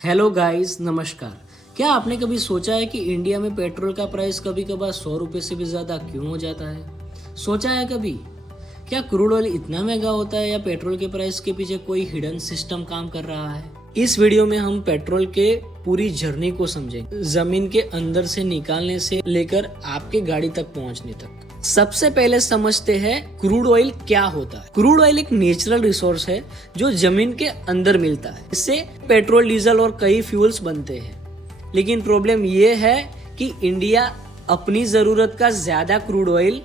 Hello guys, नमस्कार। क्या आपने कभी सोचा है कि इंडिया में पेट्रोल का प्राइस कभी कभार 100 रुपये से भी ज़्यादा क्यों हो जाता है? सोचा है कभी? क्या क्रूड ऑयल इतना महंगा होता है या पेट्रोल के प्राइस के पीछे कोई हिडन सिस्टम काम कर रहा है? इस वीडियो में हम पेट्रोल के पूरी जर्नी को समझेंगे, जमीन के अंदर से निकालने से लेकर आपके गाड़ी तक पहुंचने तक। सबसे पहले समझते हैं क्रूड ऑयल क्या होता है। क्रूड ऑयल एक नेचुरल रिसोर्स है जो जमीन के अंदर मिलता है। इससे पेट्रोल, डीजल और कई फ्यूल्स बनते हैं। लेकिन प्रॉब्लम ये है कि इंडिया अपनी जरूरत का ज्यादा क्रूड ऑयल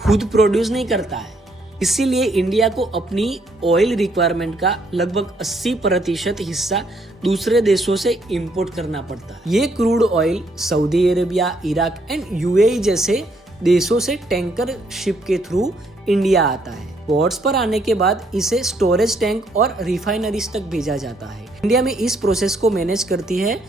खुद प्रोड्यूस नहीं करता है। इसीलिए इंडिया को अपनी ऑयल रिक्वायरमेंट का लगभग 80% हिस्सा दूसरे देशों से इंपोर्ट करना पड़ता है। ये crude oil Saudi Arabia, Iraq and UAE जैसे देशों से टैंकर शिप के थ्रू इंडिया आता है। पोर्ट्स पर आने के बाद इसे स्टोरेज टैंक और रिफाइनरीज तक भेजा जाता है। इंडिया में इस प्रोसेस को मैनेज करती है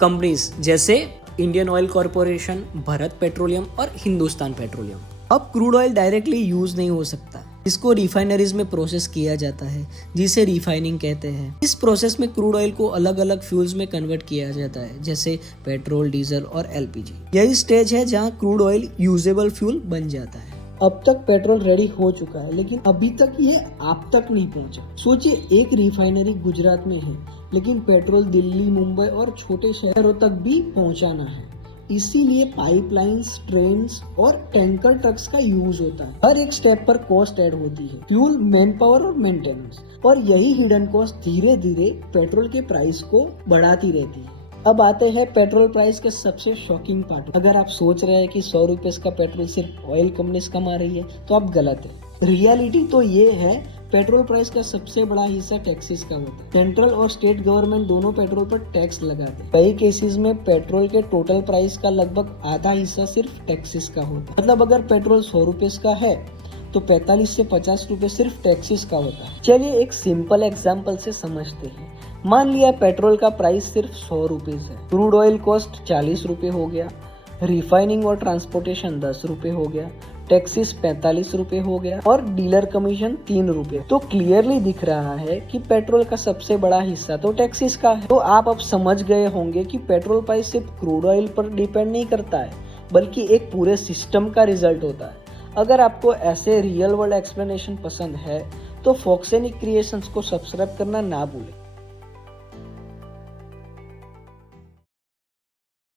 कंपनीज जैसे Indian oil corporation, Bharat petroleum और हिंदुस्तान पेट्रोलियम। अब क्रूड ऑयल डायरेक्टली यूज नहीं हो सकता, इसको रिफाइनरीज में प्रोसेस किया जाता है जिसे रिफाइनिंग कहते हैं। इस प्रोसेस में क्रूड ऑयल को अलग अलग फ्यूल्स में कन्वर्ट किया जाता है, जैसे पेट्रोल, डीजल और एलपीजी। यही स्टेज है जहां क्रूड ऑयल यूजेबल फ्यूल बन जाता है। अब तक पेट्रोल रेडी हो चुका है, लेकिन अभी तक ये आप तक नहीं पहुंचा। सोचिए, एक रिफाइनरी गुजरात में है, लेकिन पेट्रोल दिल्ली, मुंबई और छोटे शहरों तक भी पहुंचाना है। इसीलिए पाइपलाइंस, ट्रेन्स और टैंकर ट्रक्स का यूज होता है। हर एक स्टेप पर कॉस्ट ऐड होती है, फ्यूल, मैन पावर और मेंटेनेंस। और यही हिडन कॉस्ट धीरे धीरे पेट्रोल के प्राइस को बढ़ाती रहती है। अब आते हैं पेट्रोल प्राइस के सबसे शॉकिंग पार्ट। अगर आप सोच रहे हैं कि 100 रुपए का पेट्रोल सिर्फ ऑयल कंपनीज कमा रही है, तो आप गलत है। रियलिटी तो ये है, पेट्रोल प्राइस का सबसे बड़ा हिस्सा टैक्सेस का होता है। सेंट्रल और स्टेट गवर्नमेंट दोनों पेट्रोल पर टैक्स लगाते हैं। कई केसेस में पेट्रोल के टोटल प्राइस का लगभग आधा हिस्सा सिर्फ टैक्सेस का होता है। मतलब अगर पेट्रोल 100 रुपए का है तो 45 से 50 रुपए सिर्फ टैक्सेस का होता है। चलिए एक सिंपल एग्जाम्पल से समझते हैं। मान लिया पेट्रोल का प्राइस सिर्फ 100 रुपए है, क्रूड ऑयल कॉस्ट 40 रुपए हो गया, रिफाइनिंग और ट्रांसपोर्टेशन 10 रुपए हो गया, टैक्सेस 45 रुपए हो गया और डीलर कमीशन 3 रुपए। तो क्लियरली दिख रहा है कि पेट्रोल का सबसे बड़ा हिस्सा तो टैक्सेस का है। तो आप अब समझ गए होंगे कि पेट्रोल प्राइस सिर्फ क्रूड ऑयल पर डिपेंड नहीं करता है, बल्कि एक पूरे सिस्टम का रिजल्ट होता है। अगर आपको ऐसे रियल वर्ल्ड एक्सप्लेनेशन पसंद है तो फॉक्सेनिक क्रिएशंस को सब्सक्राइब करना ना भूलें।